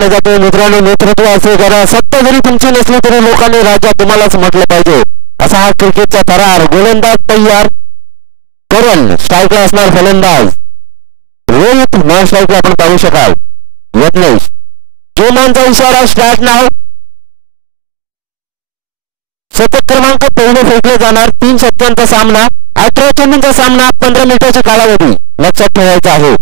जातो मित्रांनो. नेतृत्व असे करा, सत्ता जरी तुमची नसली तरी लोकांनी राजा तुम्हालाच म्हटलं पाहिजे, असा हा क्रिकेटचा थरार. गोलंदाज तयार, करण स्ट्राईकला असणार फलंदाज, रोहित नॉन स्ट्राईकला आपण पाहू शकाल, यत्नेश जोमानचा इशारा, स्टार्ट नाव. शतक क्रमांक पहिले फेकले जाणार. 3 षटकांचा सामना, 18 चेंडूंचा सामना, 15 मिनिटाचा कालावधी लक्षात ठेवायचा आहे.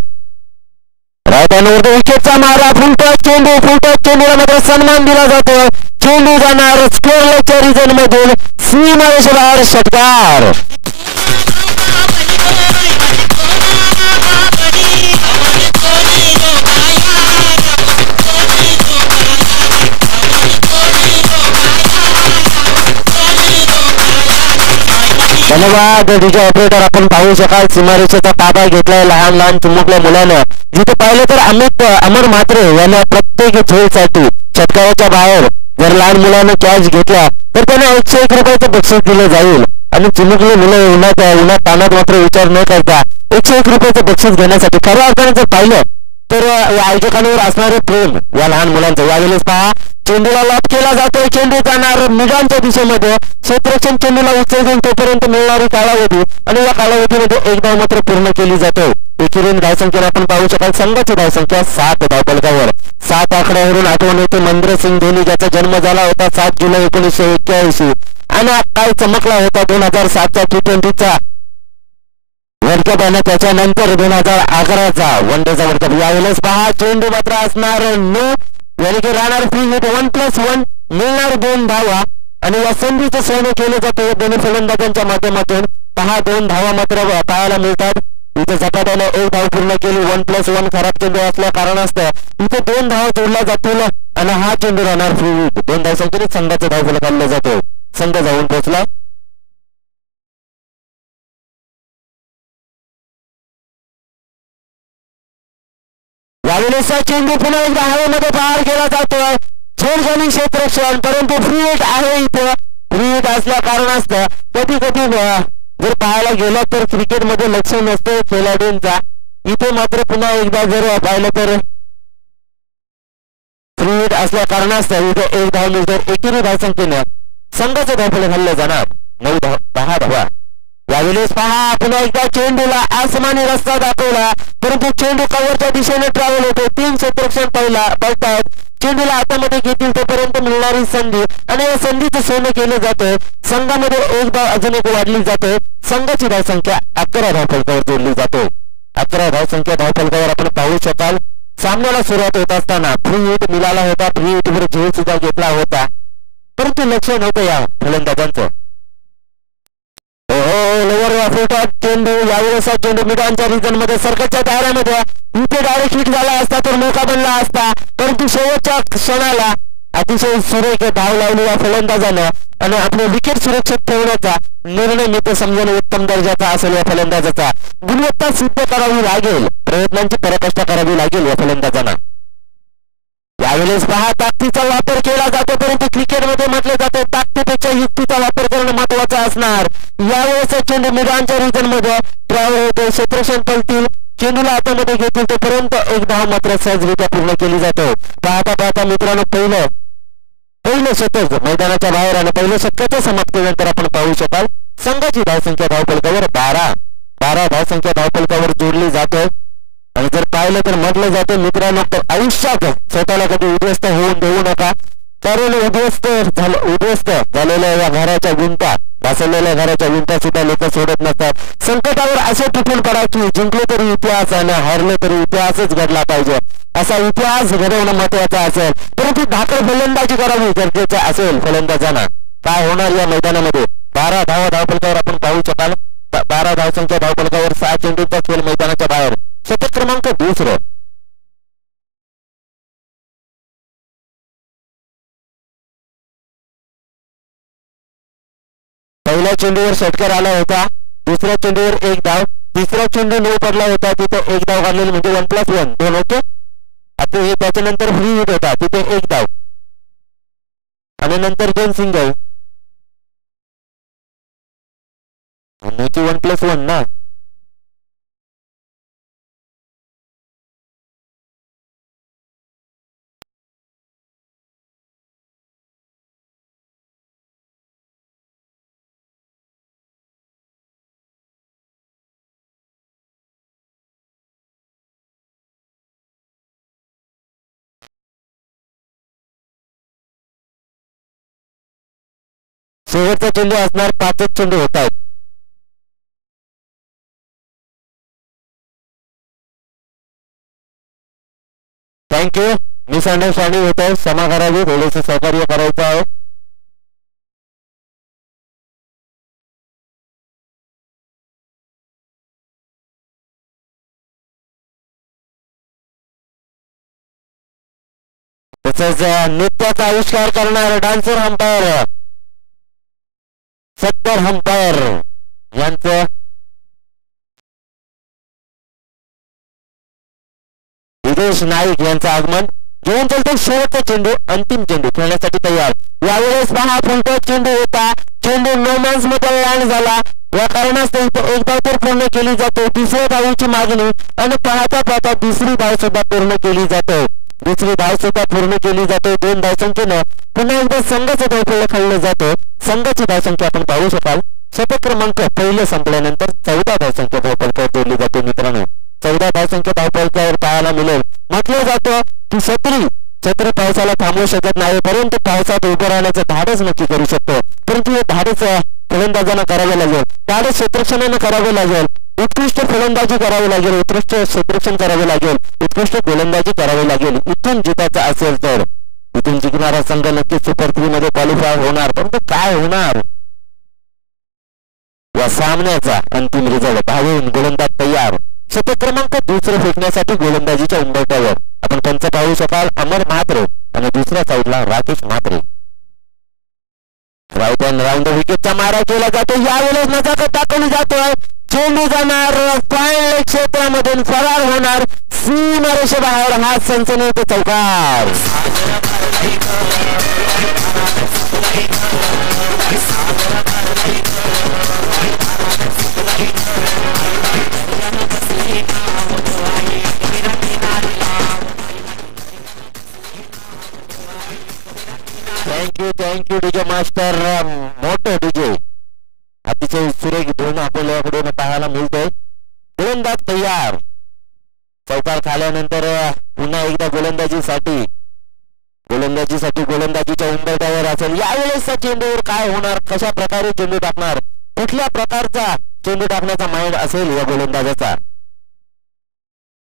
राईट हँडवर विकेटचा मारा, फुलटॉस चेंडूला मात्र सन्मान दिला जातो. चेंडू जाणार स्क्वेअरच्या रिजन मधून सीमारेषे बाहेर, षटकार. धन्यवाद डीजे ऑपरेटर. आपण पाहू शकाल सीमारेषेचा ताबा घेतलाय लहान लहान चिमुकल्या मुलानं. जिथे पाहिलं तर अमर म्हात्रे यांना प्रत्येक झोलसाठी षटकाराच्या बाहेर जर लहान मुलानं कॅच घेतला तर त्यांना 101 रुपयाचं बक्षीस दिलं जाईल. आणि चिमुकले मुलं उन्हात तानात मात्र विचार न करता 101 रुपयाचं बक्षीस घेण्यासाठी खऱ्या अर्थाने जर पाहिलं तर या आयोजकांवर असणारे प्रेम या लहान मुलांचं. यावेळेस पहा चेंडूला लॉक केला जातोय, चेंडू जाणार मिडांच्या दिशेमध्ये, क्षेत्ररक्षण चेंडूला उचलून तोपर्यंत मिळणारी कालावधी आणि या कालावधीमध्ये एक धाव मात्र पूर्ण केली जातो. एकेरीने धावसंख्येला आपण पाहू शकाल संघाची धावसंख्या 7 धावफलकावर. 7 आकड्यावरून आठवण येते महेंद्रसिंग धोनी ज्याचा जन्म झाला होता 7 जुलै 1981 आणि काय चमकला होता 2007चा T20चा वर्ल्ड कप आणि त्याच्यानंतर 2011चा वन डेचा वर्ल्ड कप. यावेळेस पहा चेंडू मात्र असणार नो, यानी की राहणार फ्री हिट, 1+1 मिळणार 2 धावा आणि या संधीचं सोनं केलं जातं दोन्ही फलंदाजांच्या माध्यमातून. पहा 2 धावा मात्र पाहायला मिळतात. इथे झपाट्याने 1 धाव पूर्ण केली, 1+1 खराब चेंडू असल्या कारणास्तव इथे 2 धावा जोडल्या जातील आणि हा चेंडू राहणार फ्री हिट. 2 धावसंख्येने संघाचा धावफलक आणला जातो. संघ जाऊन पोहोचला. यावेळेस चेंडू पुन्हा एकदा हवेमध्ये पार केला जातोय, झोल झाली क्षेत्ररक्षण, परंतु फ्री हिट आहे. इथे फ्री हिट असल्या कारणास्तव कधी कधी जर पाहायला गेलं तर क्रिकेटमध्ये लक्ष नसतं खेळाडूंचा. इथे मात्र पुन्हा एकदा जर पाहिलं तर फ्री हिट असल्या कारणास्तव इथे 1 धाव मिळतो. एकेरी धावसंख्येनं संघाचं धावफलक हल्लं जाणार 9-10 धावा. यावेळेस पहा पुन्हा एकदा चेंडूला आसमानी रस्ता दाखवला, परंतु चेंडू कव्हरच्या दिशेने ट्रॅव्हल होतो. 3 क्षेत्ररक्षण पळतात, चेंडूला हातामध्ये घेतील तोपर्यंत मिळणारी संधी आणि या संधीचं सोनं केलं जातं. संघामध्ये 1 धाव अजून एक वाढली जाते. संघाची धावसंख्या 11 धावफलकावर जोडली जातो. 11 धावसंख्या धावफलकावर आपण पाहू शकाल. सामन्याला सुरुवात होत असताना फ्री हिट मिळाला होता, फ्री हिटवर झेल सुद्धा घेतला होता, परंतु लक्ष नव्हतं या फलंदाजांचं. चेंडू यावेळेस चेंडू मिडांच्या रिजन मध्ये सर्कलच्या दायऱ्यामध्ये इथे डायरेक्ट हिट झाला असता तर मोका बनला असता, परंतु शेवटच्या क्षणाला अतिशय सुरेख धाव लावली या फलंदाजानं आणि आपले विकेट सुरक्षित ठेवण्याचा निर्णय मी तर समजून उत्तम दर्जाचा असेल. या फलंदाजाचा गुणवत्ता सिद्ध करावी लागेल, प्रयत्नांची पराकाष्ठा करावी लागेल या फलंदाजांना. यावेळेस पहा ताकदीचा वापर केला जातो, परंतु क्रिकेटमध्ये म्हटले जाते ताकदीपेक्षा युक्तीचा वापर करणं महत्वाचा असणार. यावेळेस चेंडू मिडांच्या रिजन मध्ये ट्रॅव्हल होतो, क्षेत्ररक्षण पलतील, चेंडूला हातामध्ये घेतील तोपर्यंत 1 धाव मात्र सहजरित्या पूर्ण केली जातो. पाहता पाहता मित्रांनो पहिलं शतक मैदानाच्या बाहेर आणि पहिल्या शतकाच्या समाप्तीनंतर आपण पाहू शकाल संघाची धावसंख्या धावफलकावर 12 धावसंख्या धावफलकावर जोडली जाते. आणि जर पाहिलं तर म्हटलं जातं मित्रांनो आयुष्यात स्वतःला कधी उद्ध्वस्त होऊन देऊ नका, कारण उद्ध्वस्त झालेल्या या घराच्या गुंता बसवलेल्या घराच्या गुंता सुद्धा लोक सोडत नसतात. संकटावर असे तुटून पडा की जिंकले तरी इतिहास आणि हारले तरी इतिहासच घडला पाहिजे, असा इतिहास घडवणं महत्वाचा असेल. परंतु धाकड फलंदाजी करावी गरजेचं असेल फलंदाजांना. काय होणार या मैदानामध्ये 12 धावफलकावर आपण पाहू शकाल. 12 धावसंख्या धावफलकावर 6 चेंडूंचा खेळ मैदानाच्या बाहेर. शतक क्रमांक 2. पहिल्या चेंडूवर षटकार आला होता, दुसऱ्या चेंडूवर 1 धाव, तिसरा चेंडू नो पडला होता, तिथे 1 धाव काढलेली म्हणजे 1+1 2 होते. आता हे त्याच्यानंतर फ्री हिट होता, तिथे 1 धाव आणि नंतर 2 सिंगल, 1+1 ना. शेवटचा चेंडू असणार, 5च चेंडू होत आहेत. थँक्यू. मिसअंडरस्टँडिंग होत आहे, क्षमा करावी, थोडेसे सहकार्य करायचं आहे. तसंच नृत्याचा आविष्कार करणार डान्सर अंपायर सत्तर अंपायर यांचं विदेश नाईक यांचं आगमन. घेऊन चलतो शेवटचा चेंडू, अंतिम चेंडू खेळण्यासाठी तयार. यावेळेस पहा फुलटॉस चेंडू होता, चेंडू नो मॅन्स मध्ये लँड झाला. या कारणास्तव एक धाव तर पूर्ण केली जाते, तिसऱ्या धावेची मागणी आणि पाहता पाहता दुसरी धाव सुद्धा पूर्ण केली जाते. दुसरी धाव सुद्धा पूर्ण केली जाते. 2 धावसंख्येनं पुन्हा एकदा संघाचं धावफलक खेळलं जातं. संघाची धावसंख्या आपण पाहू शकाल. शतक क्रमांक पहिले संपल्यानंतर 14 धावसंख्या धावफलकावर जोडली जाते. मित्रांनो 14 धावसंख्या धावफलकावर पाहायला मिळेल. म्हटलं जातं की छत्री पावसाला थांबवू शकत नाही, परंतु पावसात उभं राहण्याचं धाडस नक्की करू शकतो. परंतु हे धाडस फलंदाजांना करावे लागेल, धाडस क्षेत्ररक्षणानं करावे लागेल, उत्कृष्ट फलंदाजी करावी लागेल, उत्कृष्ट क्षेत्ररक्षण करावे लागेल, उत्कृष्ट गोलंदाजी करावी लागेल. इथून जितायचं असेल तर इथून जिंकणारा संघ नक्कीच सुपर 3 मध्ये क्वालिफाय होणार. परंतु काय होणार या सामन्याचा अंतिम रिझल्ट? धावून गोलंदाज तयार, शतक क्रमांक दुसरे फेकण्यासाठी गोलंदाजीच्या उंबरठ्यावर आपण पंच पाहू शकाल. अमर म्हात्रे आणि दुसऱ्या साईडला Rakesh Mhatre. Right hand round विकेटचा मारा केला जातो. यावेळेस नजाकत दाखवली जातोय. चेंडू जाणार फाईनल क्षेत्रामधून फरार होणार, सीमारेषेबाहेर. हा सनसनीत चौकार. थँक्यू डीजे मास्टर, मोठे डीजे. अतिशय सुरेख धोरण आपल्याकडून पाहायला मिळतोय. गोलंदाज तयार. चौकार खाल्यानंतर पुन्हा एकदा गोलंदाजीसाठी गोलंदाजीच्या उंबरठ्यावर असेल. यावेळेस चेंडूवर काय होणार, कशा प्रकारे चेंडू टाकणार, कुठल्या प्रकारचा चेंडू टाकण्याचा माइंड असेल या गोलंदाजाचा.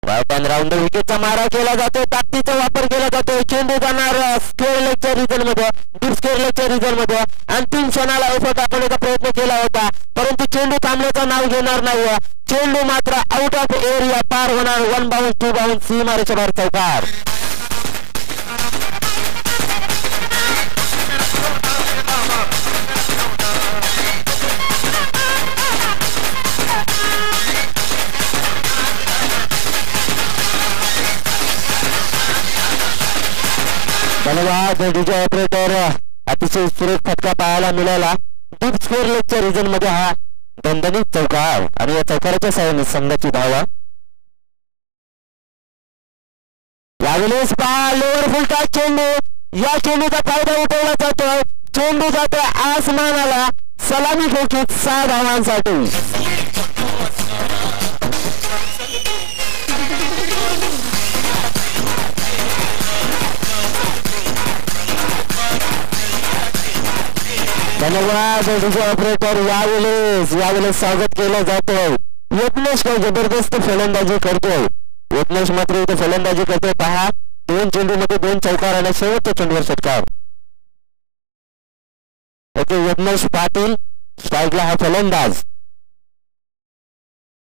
राईट हँड राऊंड विकेटचा मारा केला जातो, ताकदीचा वापर केला जातो. चेंडू जाणार स्क्वेअर लेगच्या रिझल्ट मध्ये, डीप स्क्वेअर लेगच्या रिझल्ट मध्ये. अंतिम क्षणाला एफर्ट टाकण्याचा प्रयत्न केला होता, परंतु चेंडू थांबण्याचं नाव घेणार नाही. चेंडू मात्र आउट ऑफ एरिया पार होणार. 1 बाउंस 2 बाउंस, सीमारेषेच्या बाहेर चौकार. धन्यवाद डीजे ऑपरेटर. अतिशय सुरेख फटका पाहायला मिळाला. डीप स्क्वेअर लेगच्या रिजन मध्ये हा दणदणीत चौकार आणि या चौकाराच्या साहाय्याने संघाची धावा. यावेळेस पहा लोअर फुलटा चेंडू, या चेंडूचा फायदा उठवला जातोय. चेंडू जातोय आसमानाला. सलामी फेकीत 6 धावांसाठी. धन्यवाद डीजे ऑपरेटर. यावेळेस स्वागत केलं जातोय. यत्नेश काय जबरदस्त फलंदाजी करतोय. यत्नेश मात्र इथे फलंदाजी करतोय. पहा 2 चेंडूमध्ये 2 चौकार आणि शेवटच्या चेंडूवर षटकार. ओके, यत्नेश पाटील स्ट्राईकला हा फलंदाज.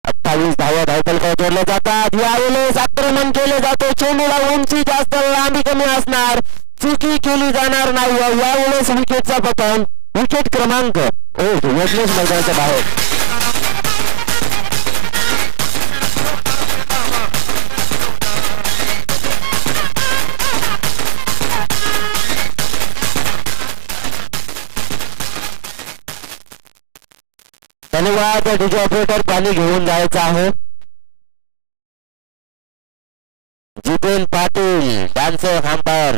28 धावा धावफलकावर जोडल्या जातात. यावेळेस आक्रमण केले जाते. चेंडूला उंची जास्त, लांबी कमी असणार, चुकी केली जाणार नाही. यावेळेस विकेटचा पतन. विकेट क्रमांक 8 यज्ञेश मैदानाच्या बाहेर. धन्यवाद डीजे ऑपरेटर. पाणी घेऊन जायचं आहे. Jiten Patil dancer umpire.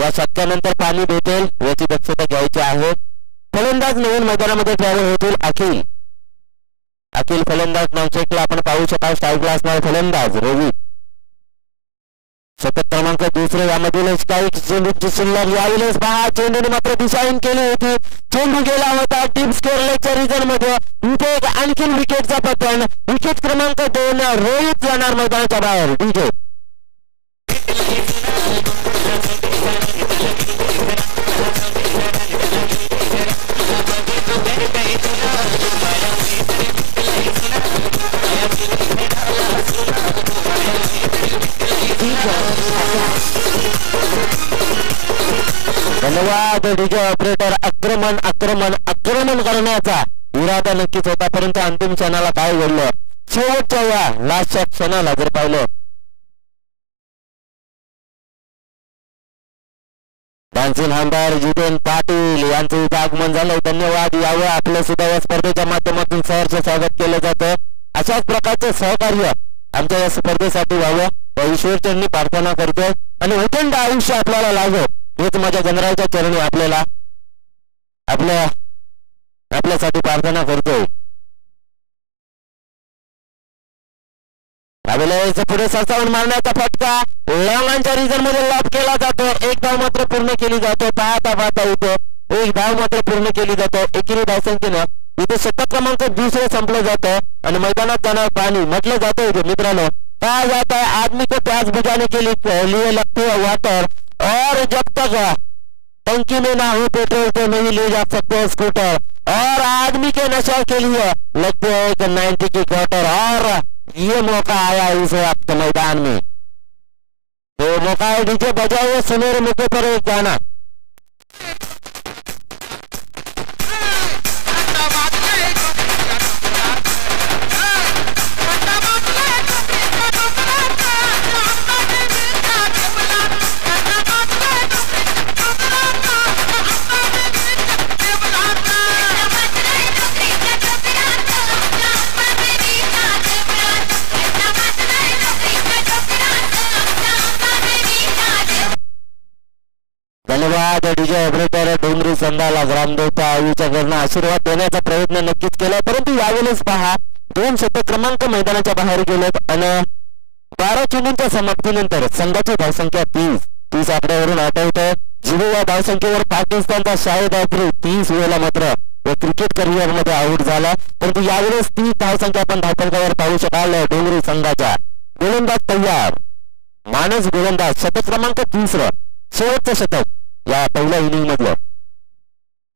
या षटकानंतर पाणी भेटेल याची दक्षता घ्यायची आहे. फलंदाज नवीन मैदानामध्ये खेळाडू होतील. अखिल फलंदाज नौचेकला आपण पाहू शकाल. स्ट्राईकला असणारे फलंदाज रवी. शतक क्रमांक दुसरे यामधील काही चेंडूची शिल्लक यावेळेस पहा चेंडूने मात्र दिशाहीन केली होती चेंडू गेला होता टीम स्कोअर लेगच्या रिझन मध्ये इथे एक आणखीन विकेटचा पतन विकेट क्रमांक 2 रोहित जाणार मैदानाच्या बाहेर डीजे धन्यवाद डीजे ऑपरेटर आक्रमण आक्रमण आक्रमण करण्याचा इरादा नक्कीच होता परंतु अंतिम क्षणाला काय घडलं शेवटच्या या लास्टच्या क्षणाला जर पाहिलं डान्सिंग आमदार जितेन पाटील यांचं इथं आगमन झालंय धन्यवाद यावं आपलं सुद्धा या स्पर्धेच्या माध्यमातून सहर्ष स्वागत केलं जातं अशाच प्रकारचे सहकार्य आमच्या या स्पर्धेसाठी व्हावं ईश्वरचरणी प्रार्थना करतोय आणि उदंड आयुष्य आपल्याला लाभो हेच माझ्या जनराच्या चरणी आपल्याला आपल्यासाठी प्रार्थना करतोय पुढे 57 मारण्याचा फटका लॉंगांच्या रिझन मध्ये लॉब केला जातो एक धाव मात्र पूर्ण केली जातो पाहता इथे एक धाव मात्र पूर्ण केली जातो एकेरी धावसंख्येनं इथे शतक क्रमांक 2 संपलं जातं आणि मैदानात जाणार पाणी म्हटलं जातं इथे मित्रांनो कहा जाता है आदमी को प्यास बुझाने के लिए लगती है वाटर और जब तक टंकी में ना हो पेट्रोल तो नहीं ले जा सकते स्कूटर और आदमी के नशे के लिए लगते है एक 90 की क्वार्टर और ये मौका आया इस वक्त मैदान में तो मौका है डीजे बजाए सुनेर मौके पर एक गाना धन्यवाद डीजे ऑपरेटर डोंगरी संघाला ग्रामदेवता आईच्या घरनं आशीर्वाद देण्याचा प्रयत्न नक्कीच केला परंतु यावेळेस पहा 2 शतक क्रमांक मैदानाच्या बाहेर गेलेत आणि 12 चेंडूंच्या समाप्तीनंतर संघाची धावसंख्या 30 आकड्यावरून आठवतं जिथे या धावसंख्येवर पाकिस्तानचा शाहिद आफ्रिदी 30 वेळेला मात्र क्रिकेट करिअर मध्ये आऊट झाला परंतु यावेळेस 30 धावसंख्या आपण धावफलकावर पाहू शकाल डोंगरी संघाच्या गोलंदाज तयार मानस गोलंदाज शतक क्रमांक 30 शेवटचं शतक या पहिल्या इनिंग मधलं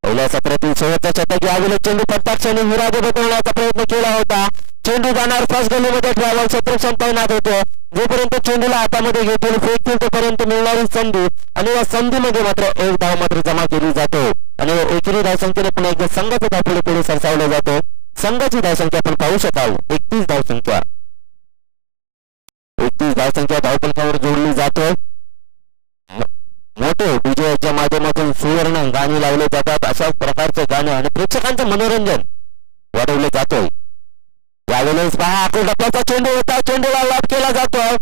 पहिल्या सत्रातील शेवटचं शतक यावेळेस चेंडू प्रत्यक्षाने विराजे बदलण्याचा प्रयत्न केला होता चेंडू जाणार फर्स्ट गलीमध्ये ट्रॅव्हल क्षेत्रक्षण तैनात होते जोपर्यंत चेंडूला हातामध्ये घेतील फेकतील तोपर्यंत मिळणारी संधी आणि या संधीमध्ये मात्र एक धाव मात्र जमा केली जातो आणि एकेरी धावसंख्येने पुन्हा एकदा संघाचा धाव पुढे सरसावला जातो संघाची धावसंख्या आपण पाहू शकाल 31 धावसंख्या 31 धावसंख्या धावफलकावर जोडली जाते मोठे डीजेच्या माध्यमातून सुवर्ण गाणी लावले जातात अशा प्रकारचे गाणे आणि प्रेक्षकांचं मनोरंजन वाढवले जातोय यावेळेस पहा डप्प्याचा चेंडू होता चेंडूला लाभ केला जातोय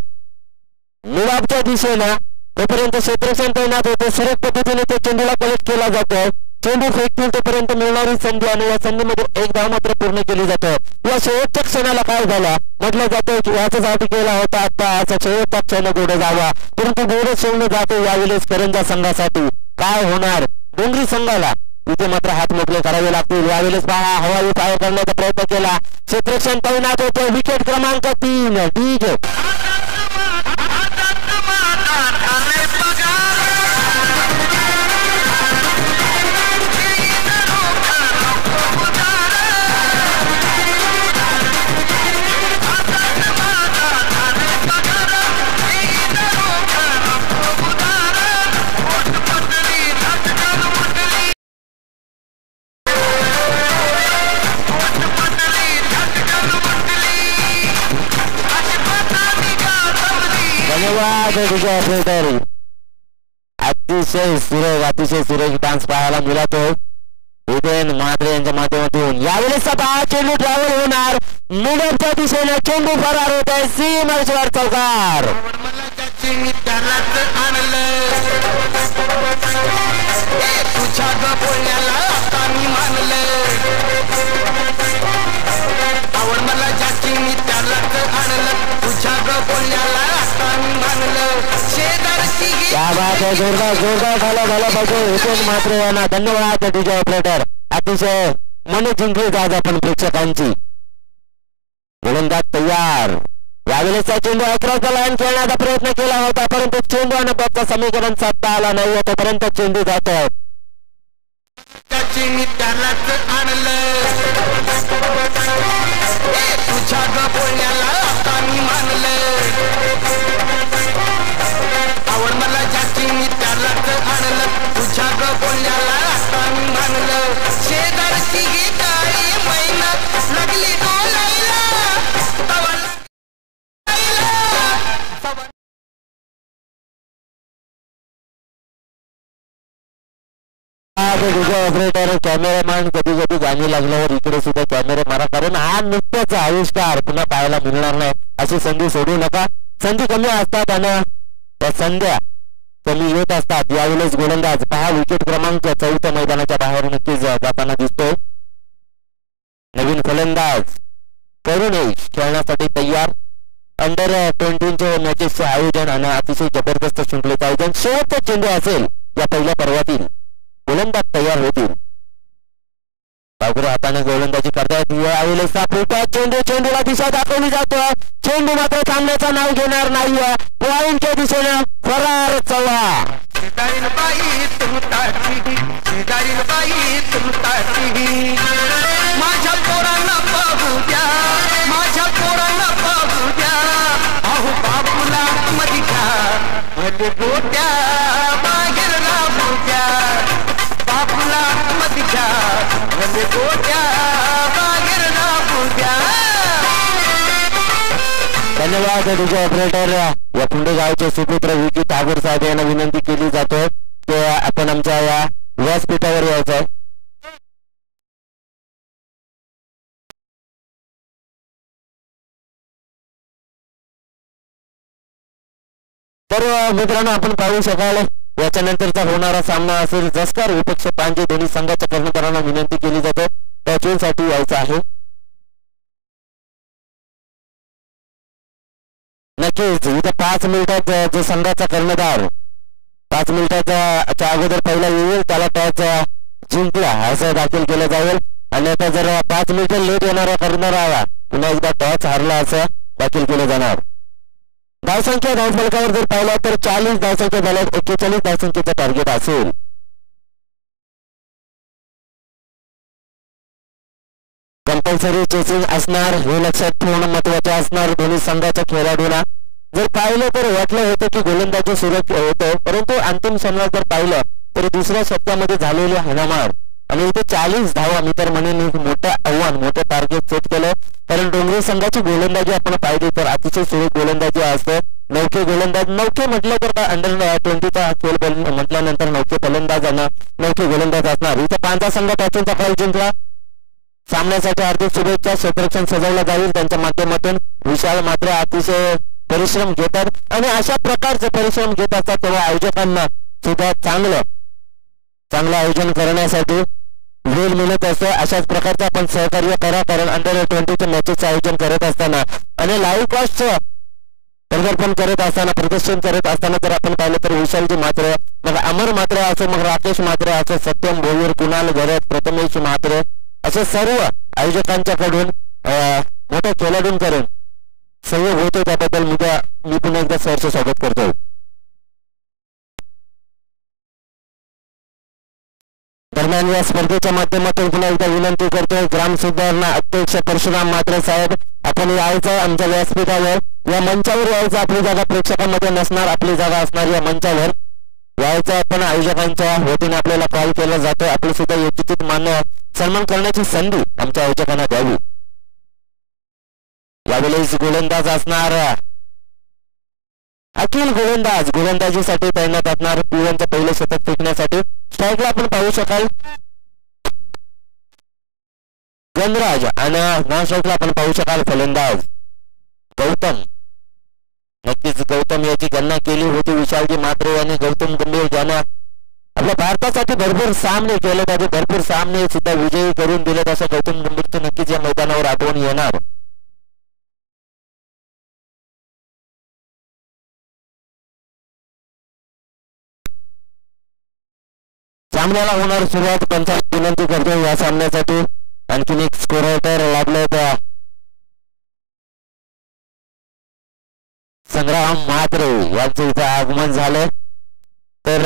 निळाबच्या दिशेनं तोपर्यंत क्षेत्रक्षण तैनात होते सुरेख पद्धतीने तो चेंडूला कलेक्ट केला जातोय चेंडू फेकतील तोपर्यंत मिळणारी संधी आणि या संधीमध्ये एक धाव मात्र पूर्ण केली जाते या शेवटच्या क्षणाला काय झालं म्हटलं जातं की याच्यासाठी केला होता आता असा शेवटचा क्षण गोडे जावा परंतु गोडे शेवणे जातो यावेळेस करंजा संघासाठी काय होणार डोंगरी संघाला तिथे मात्र हात मोकळे करावे लागतील यावेळेस पहा हवाई फायर करण्याचा प्रयत्न केला क्षेत्रक्षण तैनात होते विकेट क्रमांक 3 डीजे अतिशय सुरेख डान्स पाहायला मिळतो उदयन म्हात्रे यांच्या माध्यमातून यावेळेस चेंडू ट्रॅव्हल होणार मिडपच्या दिशेने चेंडू फरार होत आहे सीमेश्वर चौकार शेजारच्या क्या बात है, जोरदार जोरदार झाला पाहिजे विकेट मात्र यांना. धन्यवाद डीजे ऑपरेटर. अतिशय मन जिंकली आज आपण प्रेक्षकांची. गोलंदाज तयार. यावेळेचा चेंडू अक्रॉस द लाईन खेळण्याचा प्रयत्न केला होता परंतु चेंडू आणि बॉलचा समीकरण साधता आला नाही. तोपर्यंत चेंडू जात आहे. तुझ्या बोलण्याला आता मी मानलं. आवड मला ज्याची मी त्यालाच आणलं. तुझ्या बोलण्याला आता मी मानलं. शेजारची गीताई मैना लागली डोलायला. ऑपरेटर कॅमेरामॅन कधी कधी गाणी लागल्यावर इकडे सुद्धा कॅमेरा मारा, कारण हा नुकताच आविष्कार पुन्हा पाहायला मिळणार नाही. अशी संधी सोडू नका. संधी कमी असतात आणि त्या संध्या कमी येत असतात. यावेळेस गोलंदाज पहा विकेट क्रमांक 4 मैदानाच्या बाहेर नक्कीच जाताना दिसतोय. नवीन फलंदाज करुणेश खेळण्यासाठी तयार. अंडर 20 मॅचेसचे आयोजन आणि अतिशय जबरदस्त शृंखलेचं आयोजन. शेवटचा चेंडू असेल या पहिल्या पर्वातील. गोलंदाज तयार होतील. हाताने गोलंदाजी करतायत. यावेळेस चेंडूला दिशा दाखवली जातोय. चेंडू मात्र थांबण्याचा नाव घेणार नाहीये. पॉइंटच्या दिशेने फरार चव्हा. माझ्या पोरांना पाहू द्या, माझ्या पोरांना पाहू द्या. अहो बाबूला मध्ये घ्या गोट्या बाहेर लावू द्या. बाबूला मध्ये घ्या गोट्या बाहेर लावू द्या. धन्यवाद डीजे ऑपरेटर. या पुंडे गावचे सुपुत्र विकी ठाकूर साहेब यांना विनंती केली जाते की आपण आमच्या या व्यासपीठावर यायचं आहे. तर मित्रांनो आपण पाहू शकाल याच्यानंतरचा होणारा सामना असेल जसकर विपक्ष पांजे. दोन्ही संघाच्या कर्णधारांना विनंती केली जाते टॅचिंगसाठी यायचं आहे. नक्कीच इथं 5 मिनिटात जो संघाचा कर्णधार 5 मिनिटाच्या अगोदर पहिला येईल त्याला टॅच जिंकला असं दाखल केलं जाईल. आणि आता जर 5 मिनिट लेट येणारा कर्णधार पुन्हा एकदा टॉस हारला असं दाखल केलं जाणार. धावसंख्या धावफलकावर जर पाहिला तर 40 धावसंख्या झाल्या. 41 धावसंख्येचं टार्गेट असेल. कंपल्सरी चेसिंग असणार हे लक्षात ठेवणं महत्वाचं असणार दोन्ही संघाच्या खेळाडूंना. जर पाहिलं तर वाटलं होतं की गोलंदाजी सुरक्षित होतं परंतु अंतिम क्षणात जर पाहिलं तर दुसऱ्या षटकामध्ये झालेले हाणामार आणि इथे 40 धावा मी तर म्हणेन एक मोठं आव्हान मोठं टार्गेट सेट केलं. कारण डोंगरी संघाची गोलंदाजी आपण पाहिली तर अतिशय सुरेख गोलंदाजी असते. नौके गोलंदाज नौके म्हटलं तर अंडर 20चा खेळ म्हटल्यानंतर नौके फलंदाज आणि नौके गोलंदाज असणार. इथं 5 संघ टॅचिंगचा खेळ जिंकला. सामन्यासाठी हार्दिक शुभेच्छा. क्षेत्ररक्षण सजवलं जाईल त्यांच्या माध्यमातून. विशाल मात्र अतिशय परिश्रम घेतात आणि अशा प्रकारचे परिश्रम घेत असतात तेव्हा आयोजकांना सुद्धा चांगलं आयोजन करण्यासाठी वेळ मिळत असतो. अशाच प्रकारचं आपण सहकार्य करा कारण अंडर 20च्या मॅचेसचं आयोजन करत असताना आणि लाईव्ह कास्टचं प्रदर्शन करत असताना प्रदर्शन करत असताना जर आपण पाहिलं तर विशालजी मात्र मग अमर मात्र असो मग राकेश मात्र असो सत्यम भोईर कुणाल घरत प्रथमेश मात्र असे सर्व आयोजकांच्याकडून मोठ्या खेळाडूंकडून सहयोग होतो त्याबद्दल मी पुन्हा एकदा सरचे स्वागत करतो. दरम्यान या स्पर्धेच्या माध्यमातून पुन्हा एकदा विनंती करतोय ग्राम सुधारणा अध्यक्ष परशुराम मात्रे साहेब आपण यायचं आमच्या व्यासपीठावर. या मंचावर यायचं. आपली जागा प्रेक्षकांमध्ये नसणार. आपली जागा असणार या मंचावर यायचं. आपण आयोजकांच्या वतीने आपल्याला कॉल केला जातोय. आपली सुद्धा यथोचित मान्य सन्मान करण्याची संधी आमच्या आयोजकांना द्यावी. यावेळेस गोलंदाज असणार अखिल गोलंदाजीसाठी तैनात असणार. P1चं पहिलं शतक फेकण्यासाठी. स्ट्राईकला आपण पाहू शकाल गणराज आणि नॉन स्ट्राईकला आपण पाहू शकाल फलंदाज गौतम. नक्कीच गौतम याची गणना केली होती विशालजी मात्रे यांनी. गौतम गंभीर ज्यानं आपल्या भारतासाठी भरपूर सामने केले त्याचे भरपूर सामने सुद्धा विजयी करून दिले असं गौतम गंभीरचं नक्कीच या मैदानावर आठवण येणार. सामन्याला होणार सुरुवात. पंचांना विनंती करतो या सामन्यासाठी आणखीन एक स्कोर रायटर लाभले त्या संग्राम म्हात्रे यांचं इथं आगमन झालं. तर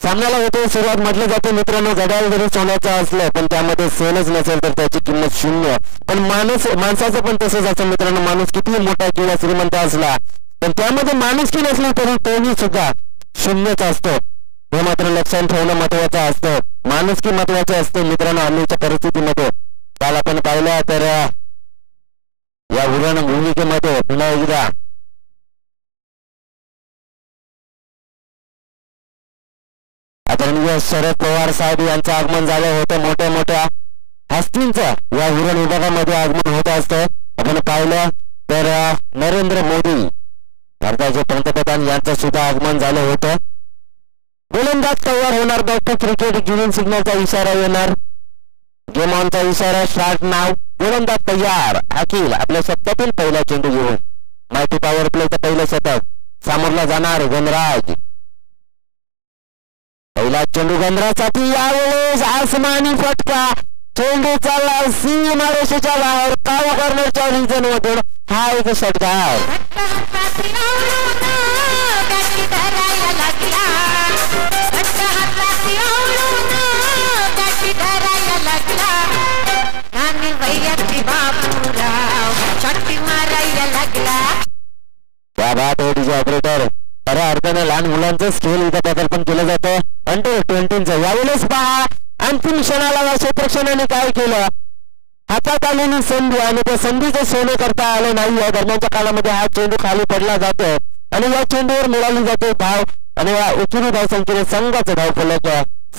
सामन्याला होते सुरुवात. म्हटलं जाते मित्रांनो, घड्याळ जरी सोन्याचं असलं पण त्यामध्ये सोनच नसेल तर त्याची किंमत शून्य. पण माणसाचं पण तसंच असतं मित्रांनो. माणूस किती मोठा किंवा श्रीमंत असला पण त्यामध्ये माणुसकी नसली तरी तोही सुद्धा शून्यच असतो. हे मात्र लक्षात ठेवणं महत्वाचं असतं. माणुसकी महत्वाची असते मित्रांनो. हल्लीच्या परिस्थितीमध्ये काल आपण पाहिलं तर या उरण भूमिकेमध्ये पुन्हा एकदा आदरणीय शरद पवार साहेब यांचं आगमन झालं होतं. मोठ्या मोठ्या हस्तींचं या उरण विभागामध्ये आगमन होत असतं. आपण पाहिलं तर नरेंद्र मोदी भारताचे पंतप्रधान यांचं सुद्धा आगमन झालं होतं. गोलंदाज तयार होणार. बॅक क्रिकेट ग्रीन सिग्नलचा इशारा येणार. गेम ऑनचा इशारा. स्टार्ट नाव. गोलंदाज तयार. अखिल आपल्या शतकातील पहिला चेंडू घेऊन माहिती पॉवर प्लेचं पहिलं शतक सामोरला जाणार. गणराज पहिला चेंडू गणराजसाठी. यावेळेस आसमानी फटका. चेंडू चालला सीमारेषेच्या बाहेर. काव कॉर्नरच्या रिजन मधून हा एक षटकार. त्या बात आहे डीजे ऑपरेटर. खऱ्या अर्थाने लहान मुलांचं खेळ इथं प्रकल्पन केलं जातं. अंडर 20चं यावेळेस पहा अंतिम क्षणाला या क्षेत्रक्षणाने काय केलं. हातात आलेली संधी आणि त्या संधीचं सोने करता आलं नाही. या दरम्यानच्या काळामध्ये हा चेंडू खाली पडला जातो आणि या चेंडूवर मिळाली जाते धाव. आणि या एकेरी धावसंख्येने संघाचं धावफलक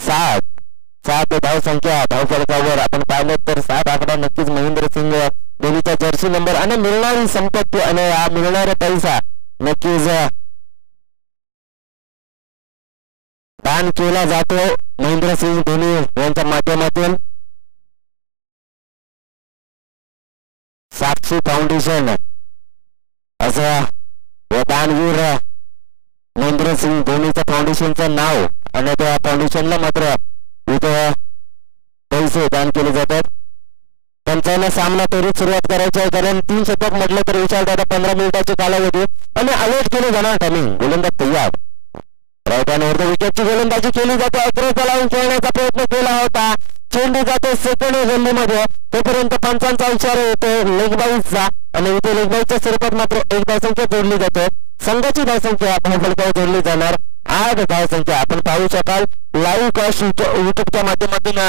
7 धावसंख्या धावफलकावर. आपण पाहिलं तर 7 आकडा नक्कीच महेंद्र सिंग धोनीचा जर्सी नंबर आणि मिळणारी संपत्ती आणि हा मिळणारा पैसा नक्कीच दान केला जातो महेंद्र सिंग धोनी यांच्या माध्यमातून. साक्षी फाउंडेशन असं दानवीर महेंद्र सिंग धोनीचं फाउंडेशनचं नाव आणि त्या फाउंडेशनला मात्र इथं पैसे दान केले जातात. त्यांच्यानं सामना तोरीत सुरुवात करायची आहे. कारण 3 शतक म्हटलं तर विचारदादा 15 मिनिटाची कालावधी आणि आउट केले जाणार. टायमिंग. गोलंदाज तयार. राईट हँड विकेटची गोलंदाजी केली जाते. अग्रेस लावून खेळण्याचा प्रयत्न केला होता. चेंडू जातो सेकंड गल्लीमध्ये. तोपर्यंत पंचांचा इशारा येतो लेगबाईजचा आणि इथे लेगबाईजच्या स्वरूपात मात्र एक धावसंख्या जोडली जाते. संघाची धावसंख्या धावफलकावर जोडली जाणार 8 धावसंख्या. आपण पाहू शकाल लाईव्ह कॉस्ट युट्यूबच्या माध्यमातून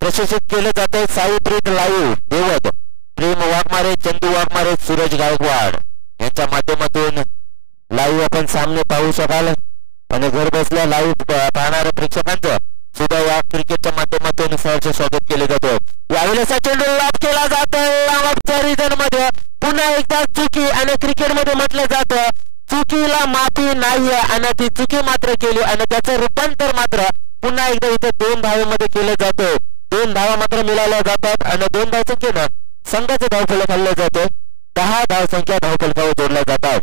प्रशिक्षित केलं जाते. साई प्रीत लाईव्ह देवत प्रेम वाघमारे चंदू वाघमारे सूरज गायकवाड यांच्या माध्यमातून लाईव्ह आपण सामने पाहू शकाल. आणि घर बसल्या लाईव्ह पाहणाऱ्या प्रेक्षकांचं सुद्धा या क्रिकेटच्या माध्यमातून सहर्ष स्वागत केले जाते. यावेळेस चेंडू लाभ केला जातो रिजन मध्ये. पुन्हा एकदा चुकी आणि क्रिकेटमध्ये म्हटलं जातं चुकीला माफी नाहीये आणि ती चुकी मात्र केली आणि त्याचं रूपांतर मात्र पुन्हा एकदा इथे 2 धावेमध्ये केलं जातं. 2 धावा मात्र मिळाल्या जातात आणि 2 धावसंख्येनं संघाचं धावफलक हल्लं जातं. 10 धावसंख्या धावफलकावर जोडल्या जातात.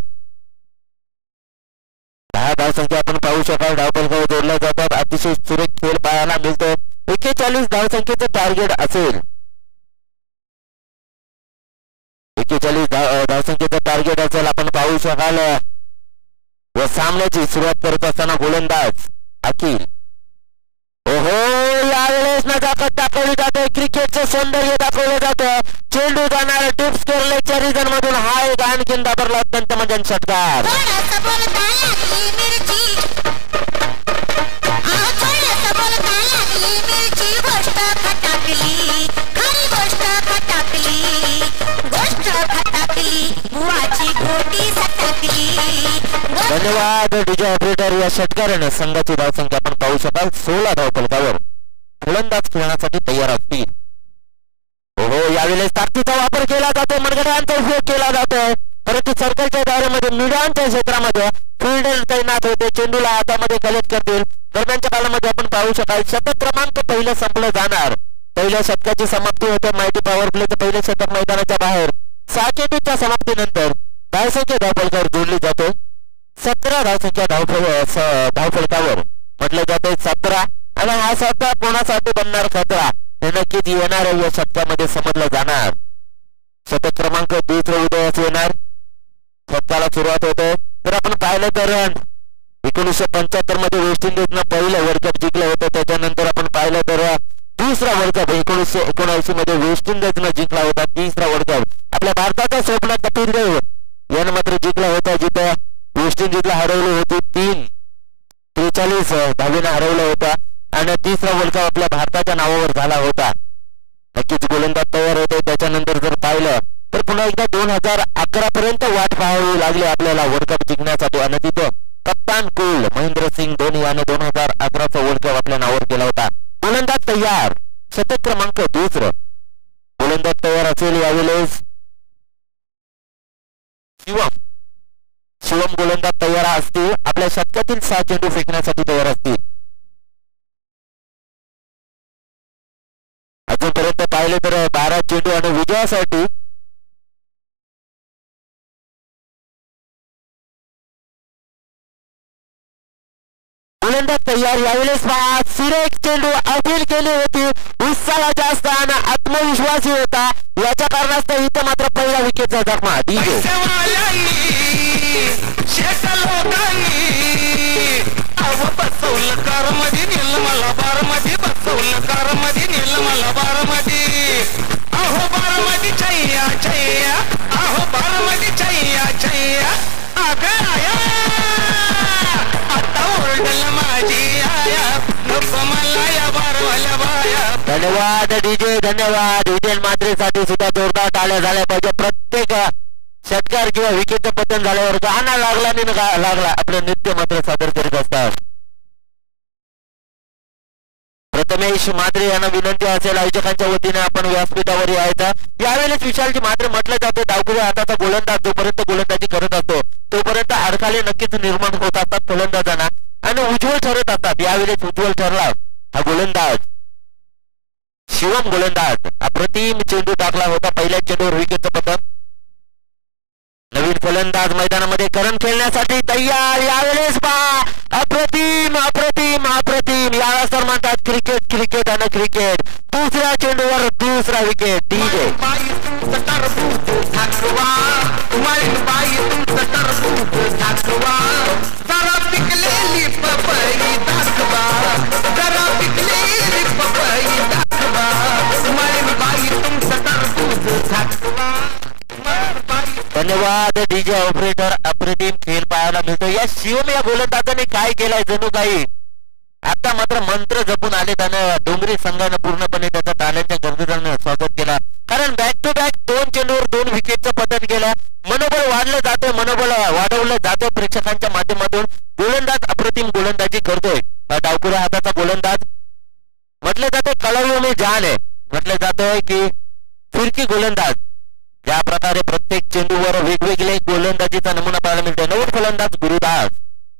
10 धावसंख्या आपण पाहू शकाल धावफलकावर जोडल्या जातात. अतिशय सुरेख खेळ पाहायला मिळतो. 41 धावसंख्येचं टार्गेट असेल. 41 धावसंख्येचं टार्गेट असेल. आपण पाहू शकाल या सामन्याची सुरुवात करत असताना गोलंदाज अखिल. ओहो यावेळेस नजाकत दाखवली जाते. क्रिकेटचं सौंदर्य दाखवलं जातं. चेंडू जाणार डीप स्कोर लेगच्या रिजन मधून हा एक आणखीन दाबरला अत्यंत मजन षटकार. धन्यवाद डीजे ऑपरेटर. या षटकाराने संघाची धावसंख्या आपण पाहू शकाल 16 धावफलकावर गोलंदाज खेळण्यासाठी तयार असतील. ओहो यावेळेस ताकदीचा वापर केला जातो. मनगड्यांचा उपयोग केला जातो. परंतु सर्कलच्या दायऱ्यामध्ये मिडांच्या क्षेत्रामध्ये फिल्डर तैनात होते. चेंडूला हातामध्ये कलेक्ट करतील. दरम्यानच्या काळामध्ये आपण पाहू शकाल शतक क्रमांक पहिलं संपलं जाणार. पहिल्या शतकाची समाप्ती होते. माहिती पॉवर प्लेचं पहिलं शतक मैदानाच्या बाहेर. 6 चेंडूच्या समाप्तीनंतर धावसंख्या धावफलकावर जोडली जाते. 17 धावसंख्या धावफलकावर म्हटलं जाते. यावेळेस 17 आणि हा 17 कोणासाठी बनणार खतरा हे नक्कीच येणाऱ्या या शतकामध्ये समजलं जाणार. शतक क्रमांक 2 उदयास येणार. शतकाला सुरुवात होते. तर आपण पाहिलं तर 1975 मध्ये वेस्ट इंडिजनं पहिलं वर्ल्ड कप जिंकलं होतं. त्याच्यानंतर आपण पाहिलं तर दुसरा वर्ल्ड कप 1979 मध्ये वेस्ट इंडिजनं जिंकला होता. तिसरा वर्ल्ड कप आपल्या भारताचा स्वप्न कपिल देव यानं मात्र जिंकला होता, जिथं वेस्ट इंडिजला हरवली होती 3-43 धावेनं हरवलं होतं आणि तिसरा वर्ल्ड कप आपल्या भारताच्या नावावर झाला होता. नक्कीच गोलंदाज तयार होते. त्याच्यानंतर जर पाहिलं तर पुन्हा एकदा 2011 पर्यंत वाट पाहावी लागली आपल्याला वर्ल्ड कप जिंकण्यासाठी आणि तिथं कप्तान कूल महेंद्रसिंग धोनी याने 2011चा वर्ल्ड कप आपल्या नावावर केला होता. गोलंदाज तयार. शतक क्रमांक 2 गोलंदाज तयार असेल यावेळेस शिवम गोलंदाज तयार असतील. आपल्या शतकातील 6 चेंडू फेकण्यासाठी तयार असतील. अजूनपर्यंत पाहिले तर 12 चेंडू आणि विजयासाठी गोलंदाज तयार. यावेळेस सुरेख चेंडू अपील केली होती. उत्साह जास्त आणि आत्मविश्वासी होता. याच्या कारणास्तव इथं मात्र पहिला विकेटचा जखमा डीजे बसवलं कार मध्ये नेलं मला बारमध्ये बसवलं कार मध्ये नेलं मला बारमध्ये अहो बारमध्ये छैया छैया अहो बारमध्ये छैया छैया अगं आया आता ओरडल माझी आया नको मला या बारवाल्या बाया. धन्यवाद डीजे, धन्यवाद. विजय मात्रेसाठी सुद्धा जोरदार टाळ्या झाल्या पाहिजे. प्रत्येक षटकार किंवा विकेटचं पतन झाल्यावर गाणं लागला आपलं नृत्य मात्र सादर करीत असतात. प्रथमेश मात्रे यांना विनंती असेल आयोजकांच्या वतीने आपण व्यासपीठावर यायचं. यावेळेस विशालजी मात्रे म्हटलं जातं डावखुऱ्या हाताचा गोलंदाज जोपर्यंत गोलंदाजी करत असतो तोपर्यंत अडथळे नक्कीच निर्माण होत असतात फलंदाजांना आणि उज्ज्वल ठरत असतात. यावेळेस उज्ज्वल ठरला हा गोलंदाज शिवम गोलंदाज. अप्रतिम चेंडू टाकला होता. पहिल्या चेंडूवर विकेटचं पतन. नवीन फलंदाज मैदानामध्ये करण खेळण्यासाठी तयार. यावेळेस अप्रतिम अप्रतिम अप्रतिम याला सर म्हणतात क्रिकेट क्रिकेट आणि क्रिकेट. दुसऱ्या चेंडूवर दुसरा विकेट डीजे धन्यवाद डीजे ऑपरेटर. अप्रतिम खेळ पाहायला मिळतो. या शिवम या गोलंदाजाने काय केलाय जणू काही आता मात्र मंत्र जपून आले. त्यानं डोंगरी संघानं पूर्णपणे त्याच्या ताल्यांच्या गरजेचं स्वागत केलं. कारण बॅक टू बॅक 2 चेंडूवर 2 विकेटचं पतन केलं. मनोबल वाढलं जाते, मनोबल वाढवलं जाते प्रेक्षकांच्या माध्यमातून. गोलंदाज अप्रतिम गोलंदाजी करतोय. डावकुऱ्या हाताचा गोलंदाज म्हटलं जाते कलाईयों में जान है. म्हटलं जातंय की फिरकी गोलंदाज. ज्या प्रकारे प्रत्येक चेंडूवर वेगवेगळे गोलंदाजीचा नमुना पाहायला मिळतो. नवीन फलंदाज गुरुदास.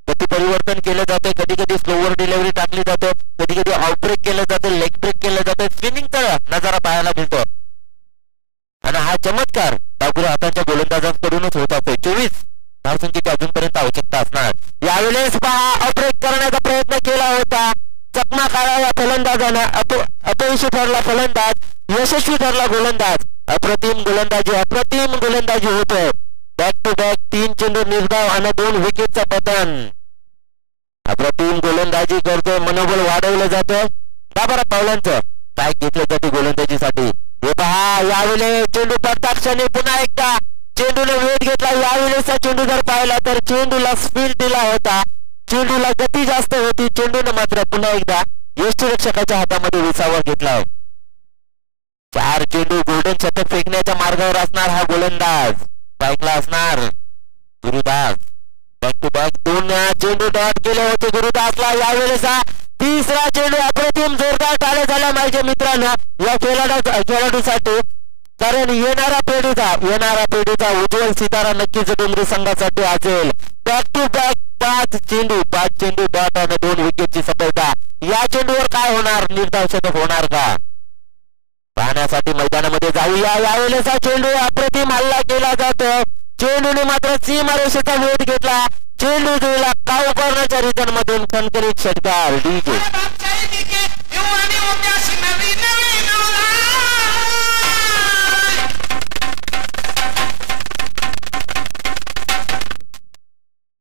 गती परिवर्तन केलं जातं. कधी कधी स्लोवर डिलिव्हरी टाकली जाते, कधी कधी आउटब्रेक केलं जातं, लेग ब्रेक केलं जातं. स्पिनिंगचा नजारा पाहायला मिळतो आणि हा चमत्कार डावकुऱ्या हातांच्या गोलंदाजांकडूनच होत असतो. 24 धावसंख्येची अजूनपर्यंत आवश्यकता असणार. यावेळेस आउटब्रेक करण्याचा प्रयत्न केला होता. चकमा काढा या फलंदाजानं. अपयशी ठरला फलंदाज, यशस्वी ठरला गोलंदाज. अप्रतिम गोलंदाजी होतोय. बॅक टू बॅक 3 चेंडू निर्धाव आणि 2 विकेटचं पतन. अप्रतिम गोलंदाजी करतोय. मनोबल वाढवलं जातं. 12 पावलांचं काय घेतलं जाते गोलंदाजीसाठी. हे पहा यावेळेस चेंडू पडता क्षणी पुन्हा एकदा चेंडूने वेध घेतला. यावेळेसचा चेंडू जर पाहिला तर चेंडूला स्पीड दिला होता, चेंडूला गती जास्त होती. चेंडूने मात्र पुन्हा एकदा यष्टिरक्षकाच्या हातामध्ये विसावा घेतला. 4 चेंडू गोल्डन शतक फेकण्याच्या मार्गावर असणार हा गोलंदाज. स्ट्राईकला असणार गुरुदास. बॅक टू बॅक 2 चेंडू डॉट केले होते गुरुदासला. यावेळेस तिसरा चेंडू अप्रतिम जोरदार टाळ्या झाल्या माझ्या मित्रांनो या खेळाडूसाठी. कारण येणारा पिढीचा उज्ज्वल सितारा नक्कीच डोंगरी संघासाठी असेल. बॅक टू बॅक 5 चेंडू डॉट आणि 2 विकेटची सफलता. या चेंडूवर काय होणार, निर्धाव शतक होणार का पाहण्यासाठी मैदानामध्ये जाऊया. यावेळेस चेंडू अप्रतिम हल्ला केला जातो. चेंडूने मात्र सीमारेषेचा वेध घेतला. चेंडू दिला काऊ करण्याच्या रिटर्न मधून आणखी एक षटकार डीजे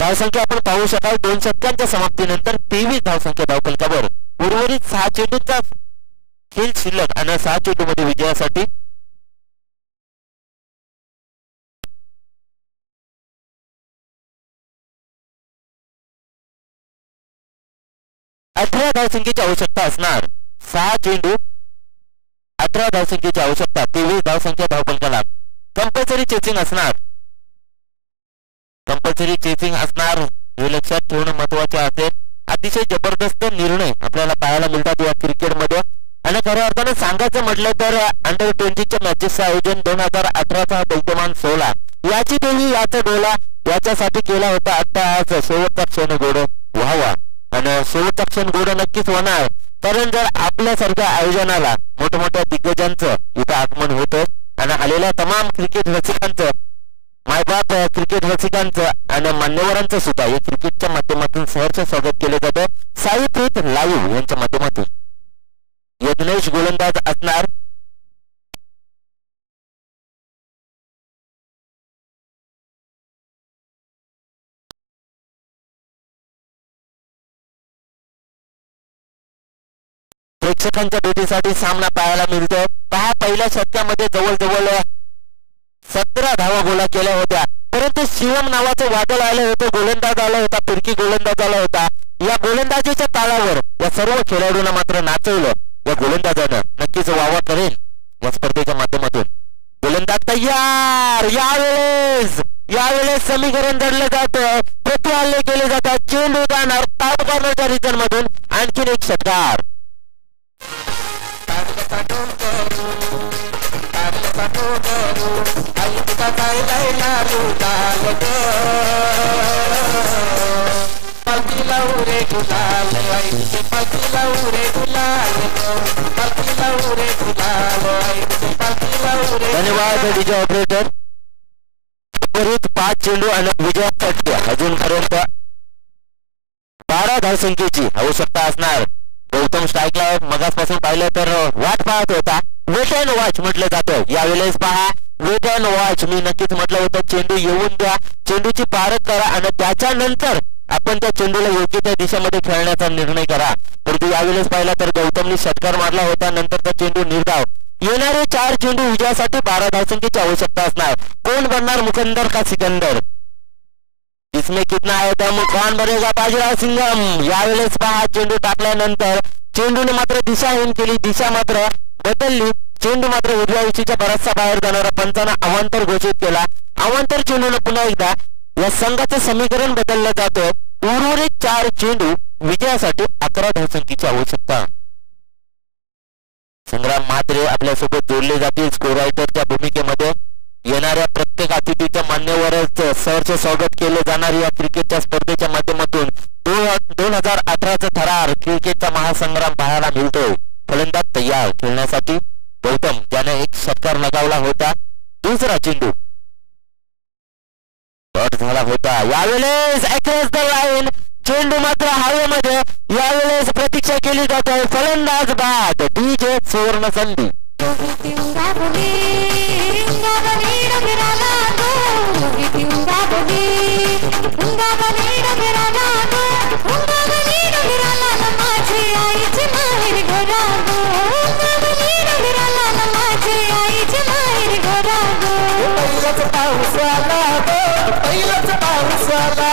धावसंख्या आपण पाहू शकाल 2 षटकांच्या समाप्तीनंतर 23 धावसंख्या धावफलकावर उर्वरित 6 चेंडूंचा खेळ शिल्लक आणि 6 चेंडूमध्ये विजयासाठी अठरा धावसंख्येची आवश्यकता असणार 6 चेंडू 18 धावसंख्येची आवश्यकता 23 धावसंख्या धावफलकाला कंपल्सरी चेसिंग असणार हे लक्षात ठेवणं महत्वाचे असेल अतिशय जबरदस्त निर्णय आपल्याला पाहायला मिळतात या क्रिकेटमध्ये आणि खऱ्या अर्थाने सांगायचं म्हटलं तर अंडर 20च्या मॅचेसचं आयोजन 2018चा दैत्यमान 16 याची देवी याचा डोला याच्यासाठी केला होता आता आज शेवटचा क्षण गोड व्हावा आणि शेवटचा क्षण गोड नक्कीच होणार कारण जर आपल्यासारख्या आयोजनाला मोठमोठ्या दिग्गजांचं इथं आगमन होतं आणि आलेल्या तमाम क्रिकेट रसिकांचं मायबाप क्रिकेट रसिकांचं आणि मान्यवरांचं सुद्धा या क्रिकेटच्या माध्यमातून सहर्ष स्वागत केलं जातं साई प्रीत लाईव्ह यांच्या माध्यमातून यज्ञेश गोलंदाज असणार प्रेक्षकांच्या भेटीसाठी सामना पाहायला मिळतोय पहा पहिल्या षटकामध्ये जवळजवळ 17 धावा गोळा केल्या होत्या परंतु शिवम नावाचं वादळ आलं होतं गोलंदाज आला होता फिरकी गोलंदाज आला होता या गोलंदाजीच्या तालावर या सर्व खेळाडूंना मात्र नाचवलं या गोलंदाजानं नक्कीच वावा करेल या स्पर्धेच्या माध्यमातून गोलंदाज तयार यावेळेस समीकरण धरलं जातं प्रति हल्ले केले जातात चेंडू जाणार टॉप कॉर्नरच्या रिजन मधून आणखीन एक षटकार धन्यवाद डीजे ऑपरेटर 5 चेंडू आणि विजयासाठी अजूनपर्यंत 12 धावसंख्येची आवश्यकता असणार गौतम स्ट्राईकला मगासपासून पाहिलं तर वाट पाहत होता वेट अँड वॉच म्हटलं जातं यावेळेस पहा वेट अँड वॉच मी नक्कीच म्हटलं होतं चेंडू येऊन द्या चेंडूची पारख करा आणि त्याच्यानंतर आपण त्या चेंडूला योग्य त्या दिशेमध्ये खेळण्याचा निर्णय करा परंतु यावेळेस पाहिला तर गौतमने षटकार मारला होता नंतरचा चेंडू निर्धाव येणारे 4 चेंडू विजयासाठी 12 धावसंख्येची आवश्यकता असणार कोण बनणार मुकंदर का सिकंदर इसमें कितना है दम कौन बनेगा बाजीराव सिंघम यावेळेस पहा चेंडू टाकल्यानंतर चेंडूने मात्र दिशाहीन केली दिशा मात्र बदलली चेंडू मात्र उजव्या विशीच्या बराचसा बाहेर जाणारा पंचांना अवांतर घोषित केला अवांतर चेंडूने पुन्हा एकदा या संघाचं समीकरण बदललं जातं उर्वरित 4 चेंडू विजयासाठी 11 धावसंख्येची आवश्यकता संग्राम म्हात्रे आपल्यासोबत जोडले जातील स्कोर रायटरच्या भूमिकेमध्ये येणाऱ्या प्रत्येक अतिथीच्या मान्यवरांचं सहर्ष स्वागत केले जाणार या क्रिकेटच्या स्पर्धेच्या माध्यमातून 2018चा थरार क्रिकेटचा महासंग्राम पाहायला मिळतोय फलंदाज तयार खेळण्यासाठी गौतम ज्याने एक षटकार लगावला होता दुसरा चेंडू शॉट झाला होता यावेळेस अक्रॉस द लाईन चेंडू मात्र हवेमध्ये यावेळेस प्रतीक्षा केली जाते फलंदाज बाद डीजे सुवर्ण संधी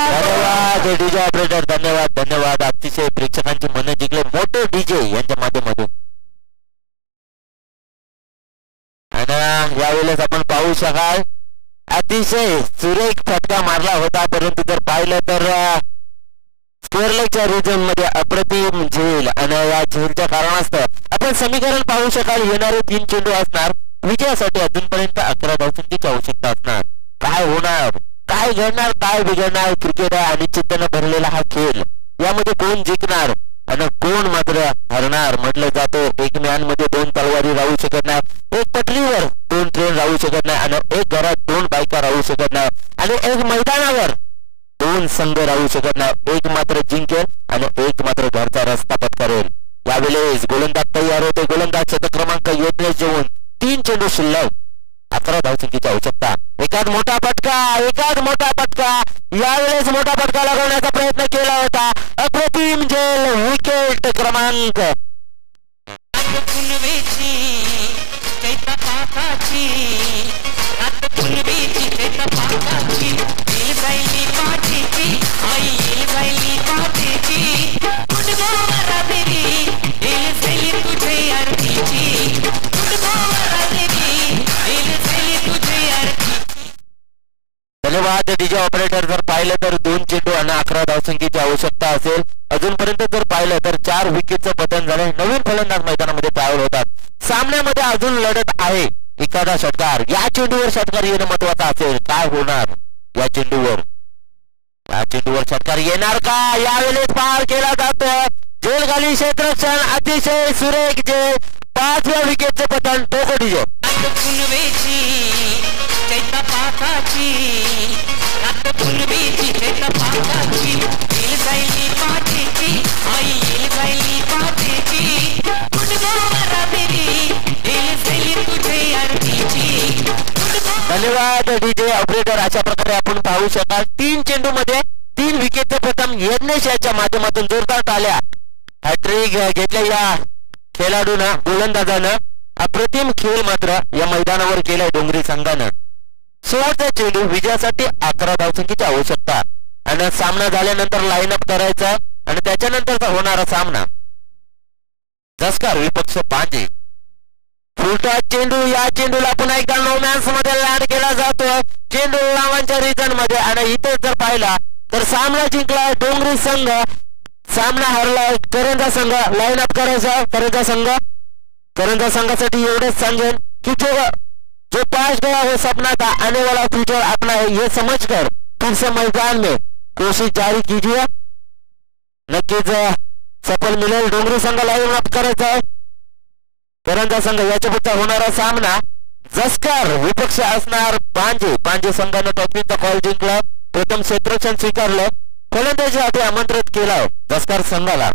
धन्यवाद डीजे ऑपरेटर धन्यवाद अतिशय प्रेक्षकांची मन जिंकले मोठे डीजे यांच्या माध्यमातून आणि यावेळेस आपण पाहू शकाल अतिशय सुरेख फटका मारला होता परंतु जर पाहिलं तर स्क्वेअर लेगच्या रिजन मध्ये अप्रतिम झेल आणि या झेलच्या कारणास्तव आपण समीकरण पाहू शकाल येणारे 3 चेंडू असणार विजयासाठी अजूनपर्यंत 11 धावसंख्येची आवश्यकता असणार काय होणार काय घडणार काय बिघडणार क्रिकेट आहे अनिश्चिततेने भरलेला हा खेळ यामध्ये कोण जिंकणार आणि कोण मात्र हरणार म्हटलं जातं एक मॅनमध्ये 2 तलवारी राहू शकत नाही एक पटरीवर 2 ट्रेन राहू शकत नाही आणि एक घरात 2 बायका राहू शकत नाही आणि एक मैदानावर दोन संघ राहू शकत नाही, एक मात्र जिंकेल आणि एक मात्र घरचा रस्ता पत्करेल. यावेळेस गोलंदाज तयार होते. गोलंदाज शतक क्रमांक योजनेस जेवून 3 चेंडू शिल्लक, 11 धावसंख्येची आवश्यकता. एकाच मोठा फटका. यावेळेस मोठा फटका लगवण्याचा प्रयत्न केला होता. अप्रतिम झेल, विकेट क्रमांक धन्यवाद डीजे ऑपरेटर. जर पाहिलं तर 2 चेंडू आणि 11 धावसंख्येची आवश्यकता असेल. अजूनपर्यंत जर पाहिलं तर 4 विकेटचं पतन झालंय. नवीन फलंदाज मैदानामध्ये तयार होतात. सामन्यामध्ये अजून लढत आहे. एखादा षटकार, या चेंडूवर षटकार येणं महत्वाचं असेल. काय होणार या चेंडूवर? या चेंडूवर षटकार येणार का? यावेळेस पार केला जातो. झेलखाली क्षेत्ररक्षण, अतिशय सुरेख झेल. 5व्या विकेटचे पतन. टोको डीजे. धन्यवाद डीजे ऑपरेटर. अशा प्रकारे आपण पाहू शकाल 3 चेंडू मध्ये 3 विकेटचे प्रथम यज्ञेश याच्या माध्यमातून जोरदार टाळ्या. हॅट्रिक घेतल्या या खेळाडूंना, गोलंदाजानं. अप्रतिम खेळ मात्र या मैदानावर केलाय डोंगरी संघानं. शेवटचा चेंडू विजयासाठी 11 धावसंख्येची आवश्यकता आणि सामना झाल्यानंतर लाईनअप करायचा आणि त्याच्यानंतरचा होणारा सामना. जसकार विपक्ष पांजे. फुलटा चेंडू, या चेंडूला पुन्हा एकदा नो मॅन्स मध्ये लँड केला जातो. चेंडू लावांच्या रिजन मध्ये आणि इथे जर पाहिला तर सामना जिंकला डोंगरी संघ, सामना हरला करंजा संघ. लाईनअप करायचा करंजा संघासाठी एवढेच सांगेन की जो 5 गया हो सपना था, आने वाला फ्यूचर अपना है, ये समझकर फिर से मैदान में कोशिश जारी कीजिए. नक्कीच सफल मिळेल. डोंगरी संघ लाईन अप करायचा आहे. करंजा संघ याच्या पुढचा होणारा सामना. जसकर विपक्ष असणार पांजे संघानं टॉपिकचा कॉल जिंकला. प्रथम क्षेत्ररक्षण स्वीकारलं. फलंदाजी आधी आमंत्रित केलं जसकर संघाला.